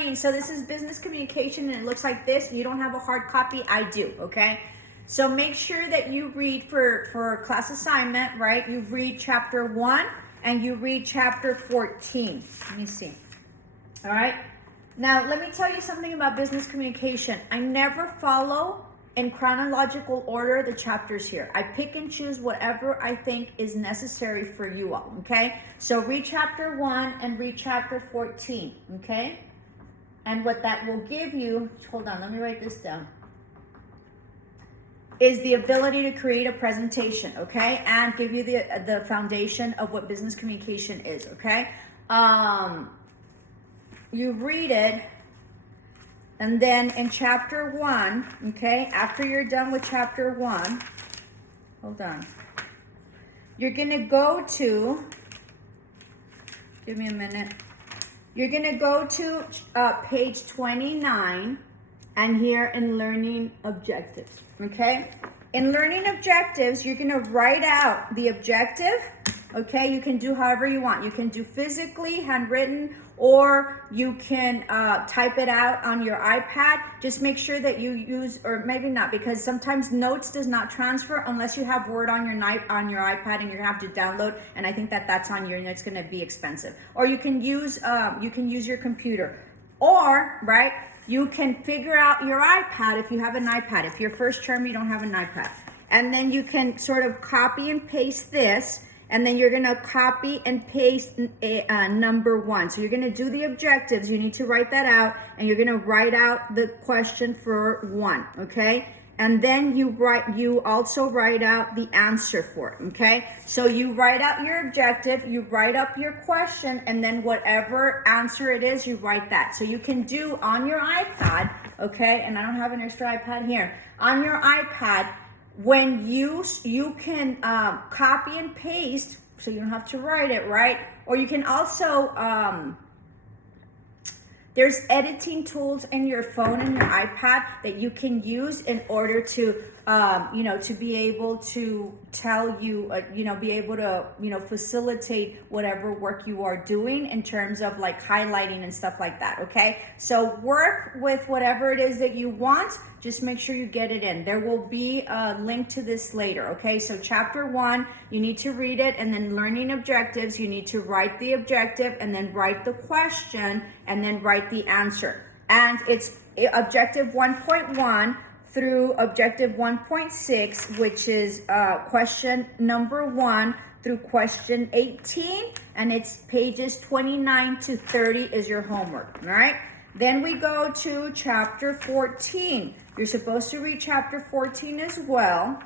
morning. So this is business communication and it looks like this. You don't have a hard copy, I do, okay? So make sure that you read for class assignment, right? You read chapter 1 and you read chapter 14. Let me see. All right? Now, let me tell you something about business communication. I never follow in chronological order the chapters here. I pick and choose whatever I think is necessary for you all, okay? So read chapter 1 and read chapter 14, okay? And what that will give you, hold on, let me write this down, is the ability to create a presentation, okay? And give you the foundation of what business communication is, okay? You read it, and then in chapter 1, okay, after you're done with chapter 1, hold on, you're going to go to, give me a minute, you're going to go to page 29, and here in learning objectives, okay? In learning objectives, you're going to write out the objective, okay? You can do however you want. You can do physically, handwritten, or you can type it out on your iPad. Just make sure that you use, or maybe not, because sometimes notes does not transfer unless you have Word on your iPad, and you're gonna have to download. And I think that that's on your, and it's gonna be expensive. Or you can use your computer, or right, you can figure out your iPad if you have an iPad. If your first term you don't have an iPad, and then you can sort of copy and paste this. And then you're gonna copy and paste number 1. So you're gonna do the objectives. You need to write that out, and you're gonna write out the question for 1, okay? And then you also write out the answer for it, okay? So you write out your objective, you write up your question, and then whatever answer it is, you write that. So you can do on your iPad, okay? And I don't have an extra iPad here. On your iPad, when you can copy and paste, so you don't have to write it, right? Or you can also, there's editing tools in your phone and your iPad that you can use in order to, to be able to tell you, be able to, facilitate whatever work you are doing in terms of like highlighting and stuff like that, okay? So work with whatever it is that you want. Just make sure you get it in. There will be a link to this later, okay? So chapter 1, you need to read it, and then learning objectives, you need to write the objective, and then write the question, and then write the answer. And it's objective 1.1 through objective 1.6, which is question number 1 through question 18, and it's pages 29 to 30 is your homework, all right? Then we go to chapter 14. You're supposed to read chapter 14 as well,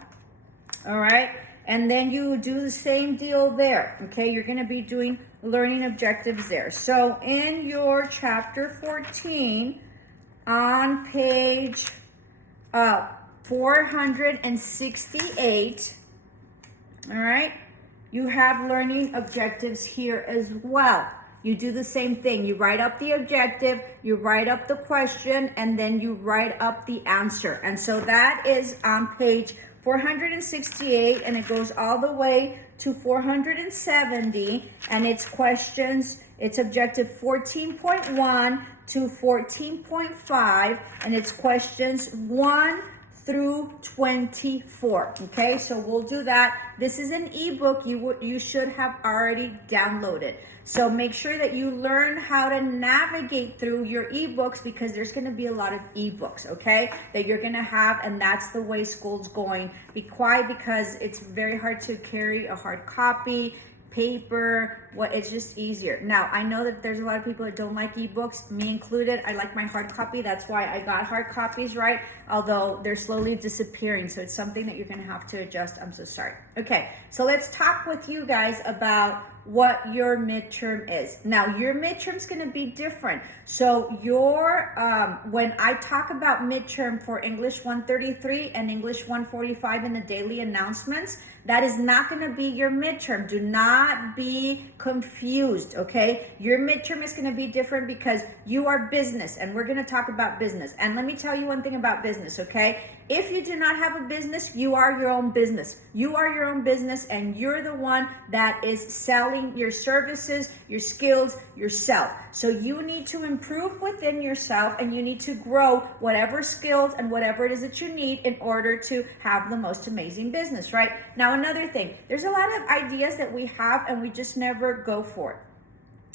all right? And then you do the same deal there, okay? You're going to be doing learning objectives there. So in your chapter 14, on page 468, all right, you have learning objectives here as well. You do the same thing. You write up the objective, you write up the question, and then you write up the answer. And so that is on page 468, and it goes all the way to 470, and it's questions, it's objective 14.1 to 14.5, and it's questions 1 through 24, okay? So we'll do that. This is an ebook you should have already downloaded. So make sure that you learn how to navigate through your ebooks, because there's going to be a lot of ebooks, okay, that you're going to have, and that's the way school's going. Be quiet, because it's very hard to carry a hard copy, paper, it's just easier. Now, I know that there's a lot of people that don't like ebooks, me included. I like my hard copy. That's why I got hard copies, right? Although they're slowly disappearing. So it's something that you're going to have to adjust. I'm so sorry. Okay, so let's talk with you guys about what your midterm is. Now, your midterm is going to be different. So when I talk about midterm for English 133 and English 145 in the daily announcements, That is not going to be your midterm. Do not be confused, okay? Your midterm is going to be different because you are business, and we're going to talk about business. And let me tell you one thing about business, okay? If you do not have a business, you are your own business. You are your own business, and you're the one that is selling your services, your skills, yourself. So you need to improve within yourself, and you need to grow whatever skills and whatever it is that you need in order to have the most amazing business, right? Now, another thing, there's a lot of ideas that we have and we just never go for it.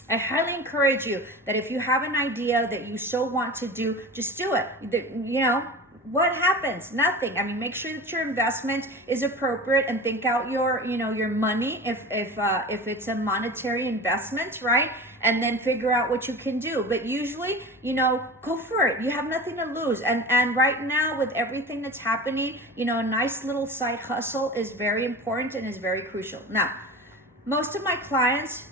I highly encourage you that if you have an idea that you so want to do, just do it. You know, what happens? Nothing. I mean, make sure that your investment is appropriate and think out your, you know, your money if it's a monetary investment, right? And then figure out what you can do. But usually, you know, go for it. You have nothing to lose. And right now, with everything that's happening, you know, a nice little side hustle is very important and is very crucial. Now, all my clients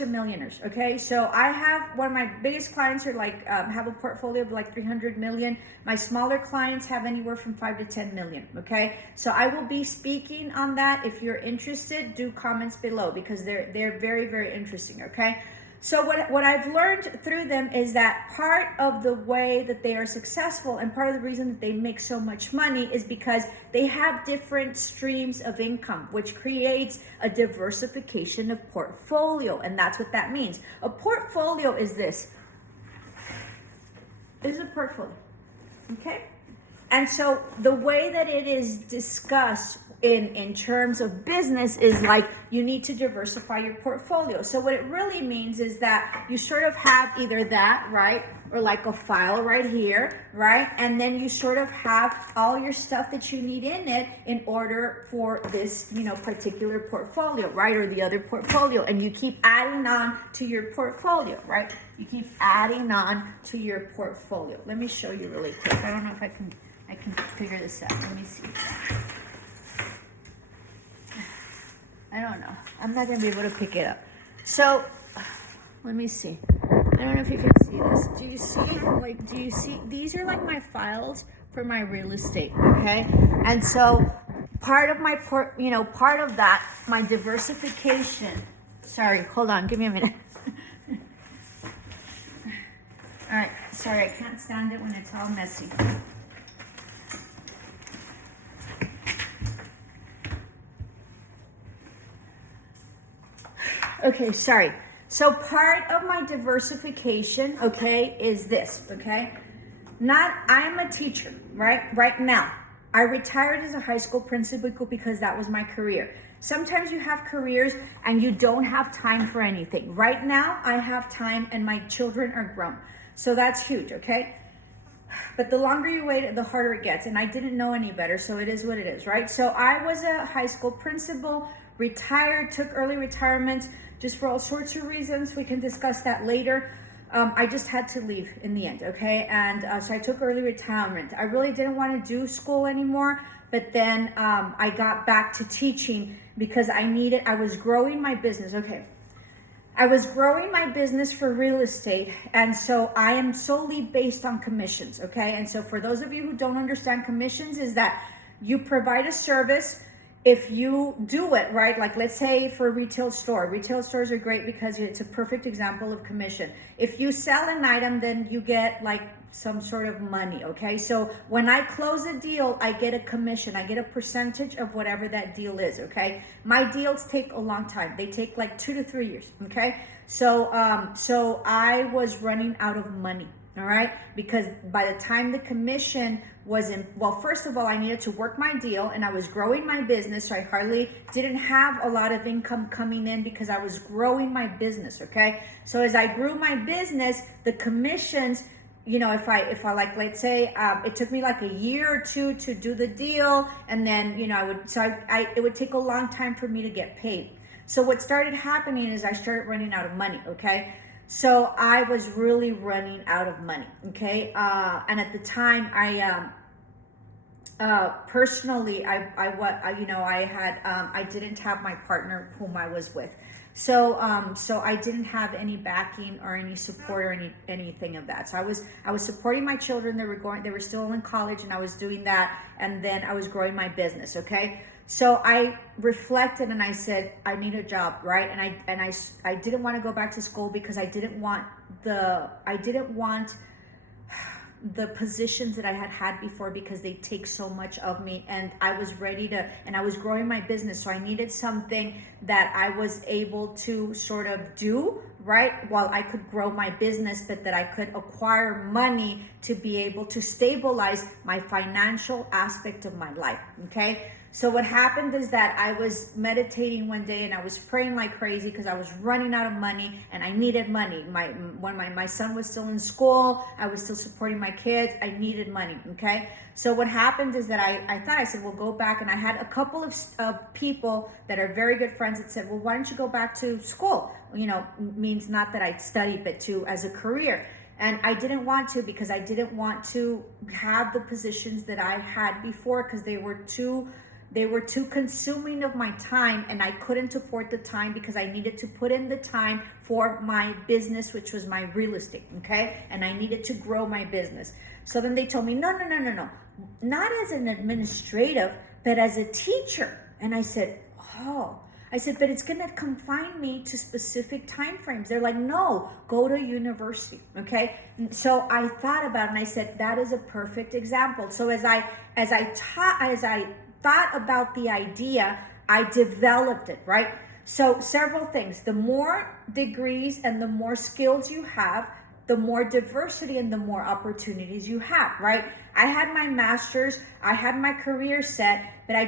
are millionaires, okay? So I have, one of my biggest clients are like, have a portfolio of like 300 million. My smaller clients have anywhere from 5 to 10 million, okay? So I will be speaking on that. If you're interested, do comments below because they're very, very interesting, okay? So what I've learned through them is that part of the way that they are successful and part of the reason that they make so much money is because they have different streams of income, which creates a diversification of portfolio. And that's what that means. A portfolio is this. This is a portfolio, okay? And so the way that it is discussed in terms of business is like you need to diversify your portfolio. So what it really means is that you sort of have either that, right, or like a file right here, right, and then you sort of have all your stuff that you need in it in order for this, you know, particular portfolio, right, or the other portfolio, and you keep adding on to your portfolio, right? You keep adding on to your portfolio. Let me show you really quick. I don't know if I can figure this out. Let me see. I don't know. I'm not going to be able to pick it up. So, let me see. I don't know if you can see this. Do you see? These are like my files for my real estate, okay? And so, part of that, my diversification. Sorry, hold on. Give me a minute. All right. Sorry, I can't stand it when it's all messy. Okay, sorry. So part of my diversification, okay, is this, okay? I'm a teacher, right? Right now. I retired as a high school principal because that was my career. Sometimes you have careers and you don't have time for anything. Right now, I have time and my children are grown. So that's huge, okay? But the longer you wait, the harder it gets. And I didn't know any better, so it is what it is, right? So I was a high school principal, retired, took early retirement, just for all sorts of reasons. We can discuss that later. I just had to leave in the end, okay? And so I took early retirement. I really didn't want to do school anymore, but then I got back to teaching because I was growing my business, okay? I was growing my business for real estate, and so I am solely based on commissions, okay? And so for those of you who don't understand commissions, is that you provide a service. If you do it right, like let's say for a retail stores are great because it's a perfect example of commission. If you sell an item, then you get like some sort of money, okay? So when I close a deal, I get a commission. I get a percentage of whatever that deal is, okay? My deals take a long time. They take like 2 to 3 years, okay? So I was running out of money. All right, because by the time the commission was in, well, first of all, I needed to work my deal and I was growing my business. So I hardly didn't have a lot of income coming in because I was growing my business. Okay. So as I grew my business, the commissions, you know, if I like, let's say it took me like a year or two to do the deal. And then, you know, it would take a long time for me to get paid. So what started happening is I started running out of money. Okay. So I was really running out of money, okay? And at the time, I personally, I didn't have my partner whom I was with. So I didn't have any backing or any support or anything of that. So I was supporting my children. They were still in college, and I was doing that. And then I was growing my business, okay? So I reflected and I said, I need a job, right? And I didn't want to go back to school because I didn't want the positions that I had had before because they take so much of me, and I was ready to, and I was growing my business, so I needed something that I was able to sort of do, right, while I could grow my business, but that I could acquire money to be able to stabilize my financial aspect of my life, okay? So what happened is that I was meditating one day and I was praying like crazy because I was running out of money and I needed money. When my son was still in school, I was still supporting my kids. I needed money, okay? So what happened is that I said, well, go back. And I had a couple of people that are very good friends that said, well, why don't you go back to school? You know, means not that I studied, but to as a career. And I didn't want to because I didn't want to have the positions that I had before because they were too consuming of my time, and I couldn't afford the time because I needed to put in the time for my business, which was my real estate, okay? And I needed to grow my business. So then they told me, no, not as an administrative, but as a teacher. And I said, oh. I said, but it's going to confine me to specific time frames. They're like, no, go to university, okay? So I thought about it, and I said, that is a perfect example. So as I thought about the idea, I developed it, right? So several things. The more degrees and the more skills you have, the more diversity and the more opportunities you have, right? I had my master's, I had my career set, but I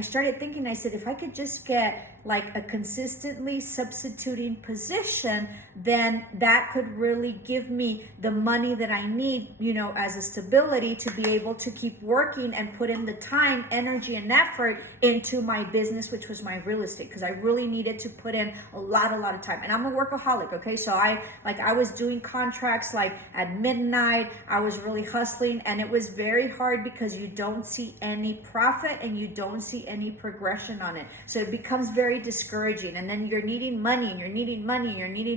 started thinking, I said, if I could just get like a consistently substituting position, then that could really give me the money that I need, you know, as a stability to be able to keep working and put in the time, energy, and effort into my business, which was my real estate, because I really needed to put in a lot of time. And I'm a workaholic, okay? So I was doing contracts like at midnight. I was really hustling, and it was very hard because you don't see any profit and you don't see any progression on it. So it becomes very discouraging, and then you're needing money and you're needing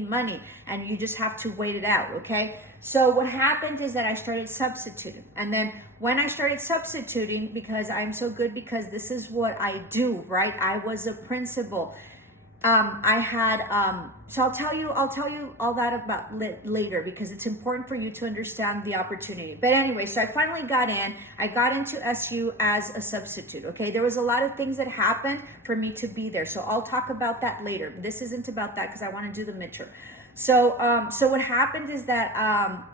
money, and you just have to wait it out, okay? So what happened is that I started substituting, and then when I started substituting, because I'm so good, because this is what I do, right? I was a principal. I had, so I'll tell you all that about later, because it's important for you to understand the opportunity. But anyway, so I finally I got into SU as a substitute, okay? There was a lot of things that happened for me to be there. So I'll talk about that later. This isn't about that because I want to do the midterm. So what happened is that,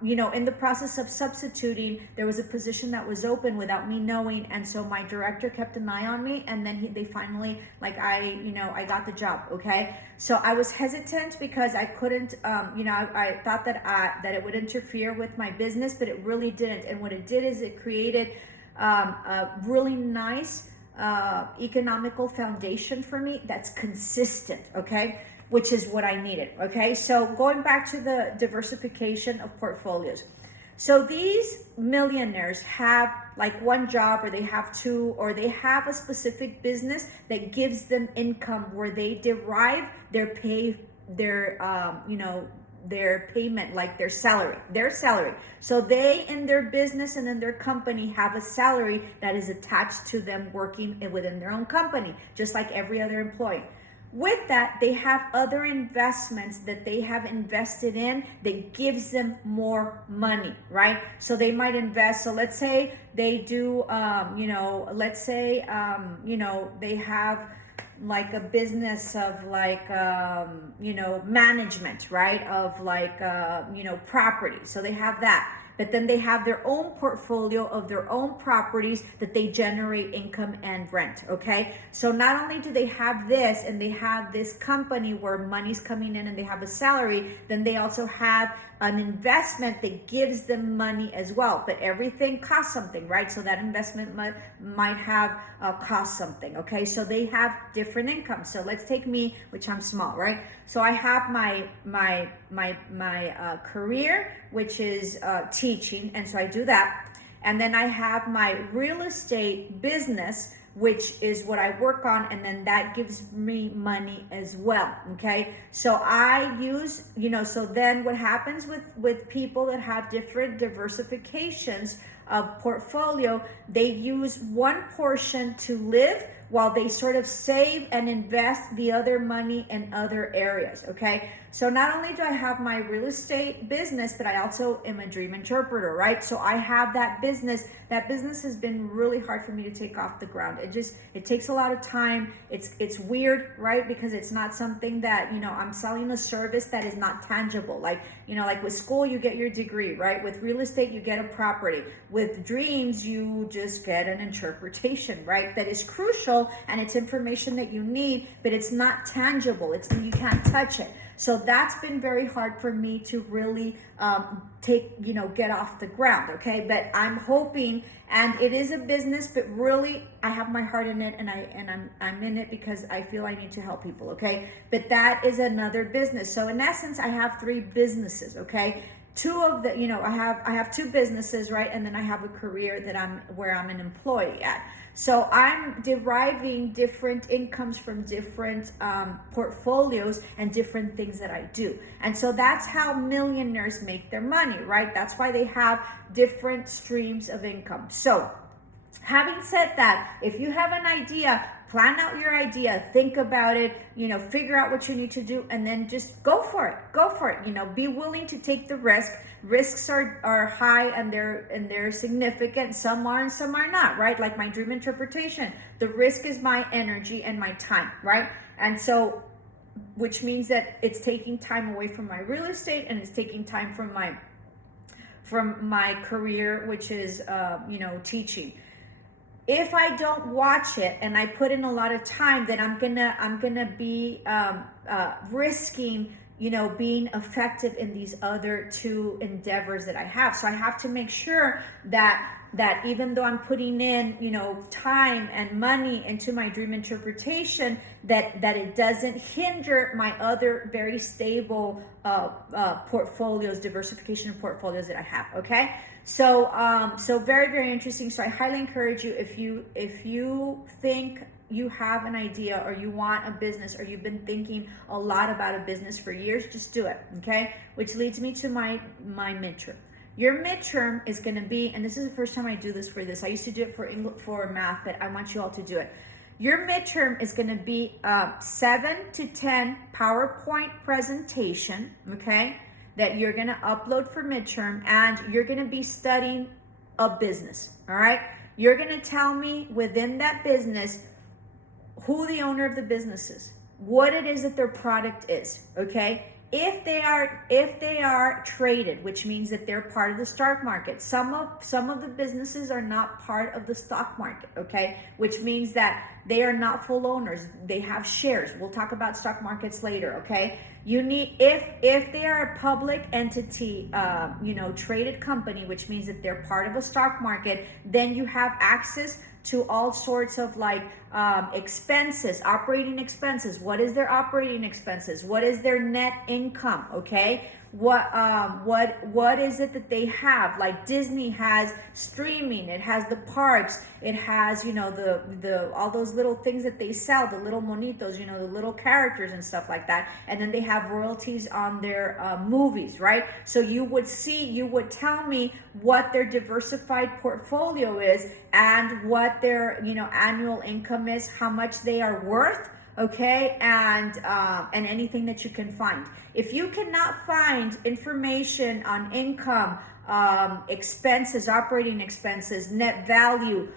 in the process of substituting, there was a position that was open without me knowing. And so my director kept an eye on me, and then they finally, I got the job. Okay. So I was hesitant because I couldn't, I thought that it would interfere with my business, but it really didn't. And what it did is it created a really nice economical foundation for me that's consistent. Okay. Which is what I needed, okay? So going back to the diversification of portfolios. So these millionaires have like one job, or they have two, or they have a specific business that gives them income where they derive their payment, like their salary. So they, in their business and in their company, have a salary that is attached to them working within their own company, just like every other employee. With that, they have other investments that they have invested in that gives them more money, right? So they might invest. So let's say they do, they have like a business of management, right? Of property. So they have that. But then they have their own portfolio of their own properties that they generate income and rent, okay? So not only do they have this, and they have this company where money's coming in and they have a salary, then they also have an investment that gives them money as well. But everything costs something, right? So that investment might have cost something, okay? So they have different incomes. So let's take me, which I'm small, right? So I have my career, which is teaching, and so I do that. And then I have my real estate business, which is what I work on, and then that gives me money as well. Okay, so I use, so then what happens with people that have different diversifications of portfolio, they use one portion to live while they sort of save and invest the other money in other areas. Okay, so not only do I have my real estate business, but I also am a dream interpreter, right? So I have that business. That business has been really hard for me to take off the ground. It takes a lot of time. It's weird, right? Because it's not something that, I'm selling a service that is not tangible. Like with school, you get your degree, right? With real estate, you get a property. With dreams, you just get an interpretation, right? That is crucial, and it's information that you need, but it's not tangible. You can't touch it. So that's been very hard for me to really get off the ground, okay? But I'm hoping, and it is a business, but really I have my heart in it, and I'm in it because I feel I need to help people, okay? But that is another business. So in essence, I have 3 businesses, okay? Two of the, I have 2 businesses, right? And then I have a career where I'm an employee at. So I'm deriving different incomes from different portfolios and different things that I do. And so that's how millionaires make their money, right? That's why they have different streams of income. So having said that, if you have an idea, plan out your idea, think about it, figure out what you need to do, and then just go for it. Be willing to take the risk. Risks are high, and they're significant. Some are and some are not, right? Like my dream interpretation, the risk is my energy and my time, right? And so, which means that it's taking time away from my real estate, and it's taking time from my career, which is teaching. If I don't watch it and I put in a lot of time, then I'm gonna be risking, being effective in these other 2 endeavors that I have. So I have to make sure that even though I'm putting in, time and money into my dream interpretation, that it doesn't hinder my other very stable portfolios, diversification of portfolios that I have. Okay. So very, very interesting. So I highly encourage you, if you think you have an idea, or you want a business, or you've been thinking a lot about a business for years, just do it. Okay. Which leads me to my midterm. Your midterm is going to be, and this is the first time I do this for this. I used to do it for math, but I want you all to do it. Your midterm is going to be 7 to 10 PowerPoint presentation, okay, that you're going to upload for midterm, and you're going to be studying a business, all right? You're going to tell me within that business who the owner of the business is, what it is that their product is, okay? If they are traded, which means that they're part of the stock market. Some of the businesses are not part of the stock market, okay? Which means that they are not full owners. They have shares. We'll talk about stock markets later, okay? You need, if they are a public entity, traded company, which means that they're part of a stock market, then you have access to all sorts of expenses, operating expenses. What is their operating expenses? What is their net income? Okay. What is it that they have? Like Disney has streaming, it has the parks, it has, the all those little things that they sell, the little monitos, the little characters and stuff like that. And then they have royalties on their movies, right? So you would tell me what their diversified portfolio is, and what their, annual income is, how much they are worth. Okay, and anything that you can find. If you cannot find information on income, expenses, operating expenses, net value,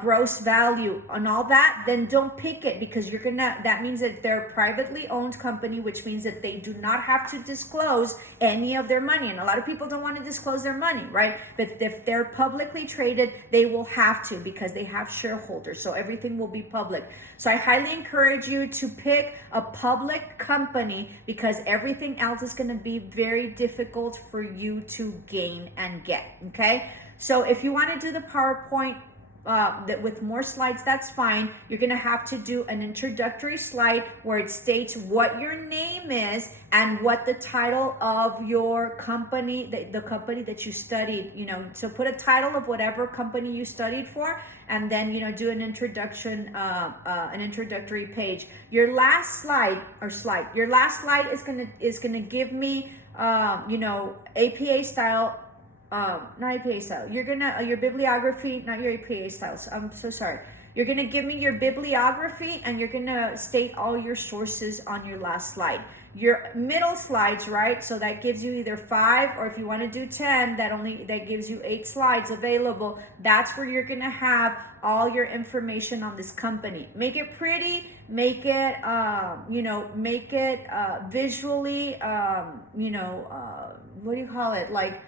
gross value, and all that, then don't pick it, because that means that they're a privately owned company, which means that they do not have to disclose any of their money. And a lot of people don't want to disclose their money, right? But if they're publicly traded, they will have to, because they have shareholders. So everything will be public. So I highly encourage you to pick a public company, because everything else is going to be very difficult for you to gain and get. Okay. So if you want to do the PowerPoint that with more slides, that's fine. You're going to have to do an introductory slide where it states what your name is and what the title of your company, the company that you studied, so put a title of whatever company you studied for, and then, do an introductory page. Your last slide is gonna give me, APA style, not APA style. You're gonna, your bibliography, not your APA styles. I'm so sorry. You're gonna give me your bibliography, and you're gonna state all your sources on your last slide. Your middle slides, right? So that gives you either 5, or if you want to do 10, that gives you 8 slides available. That's where you're gonna have all your information on this company. Make it pretty, make it visually, what do you call it? Like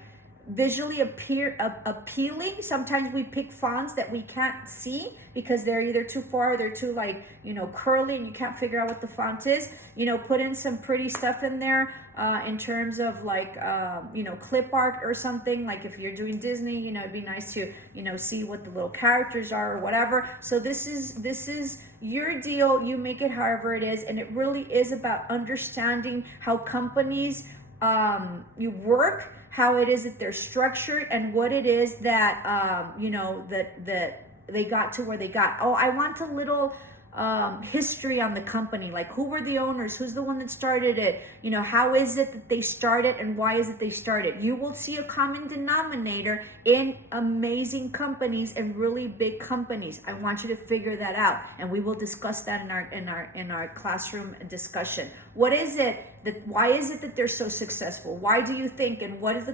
visually appealing. Sometimes we pick fonts that we can't see because they're either too far or they're too curly, and you can't figure out what the font is. Put in some pretty stuff in there in terms of clip art or something. Like if you're doing Disney, it'd be nice to see what the little characters are or whatever. So this is your deal. You make it however it is, and it really is about understanding how companies you work, how it is that they're structured, and what it is that that they got to where they got. Oh, I want a little history on the company, like who were the owners, who's the one that started it, how is it that they started, and why is it they started. You will see a common denominator in amazing companies and really big companies. I want you to figure that out, and we will discuss that in our classroom discussion. Why is it that they're so successful? Why do you think, and what is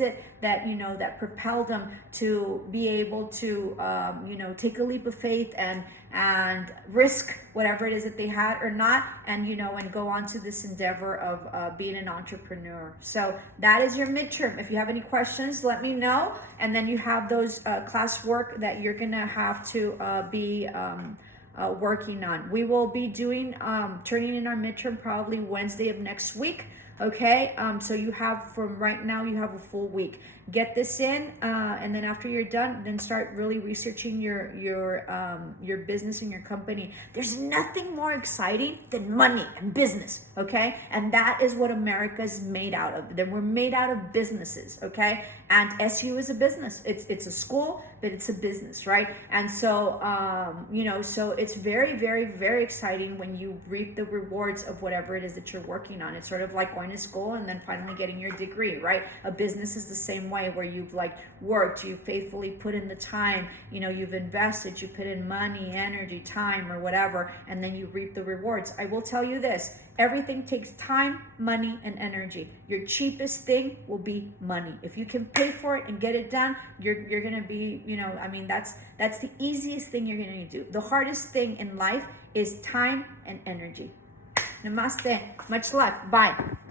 it that that propelled them to be able to take a leap of faith and risk whatever it is that they had or not, and and go on to this endeavor of being an entrepreneur. So that is your midterm. If you have any questions, let me know, and then you have those classwork that you're gonna have to be working on. We will be doing turning in our midterm probably Wednesday of next week. Okay, so you have, from right now, you have a full week. Get this in, and then after you're done, then start really researching your business and your company. There's nothing more exciting than money and business, okay? And that is what America's made out of. Then we're made out of businesses, okay? And SU is a business. It's a school, but it's a business, right? And so, so it's very, very, very exciting when you reap the rewards of whatever it is that you're working on. It's sort of like going to school and then finally getting your degree, right? A business is the same way, where you've worked, you faithfully put in the time, you've invested, you put in money, energy, time, or whatever, and then you reap the rewards. I will tell you this: everything takes time, money, and energy. Your cheapest thing will be money. If you can pay for it and get it done, you're gonna be, that's the easiest thing you're gonna do. The hardest thing in life is time and energy. Namaste. Much luck. Bye.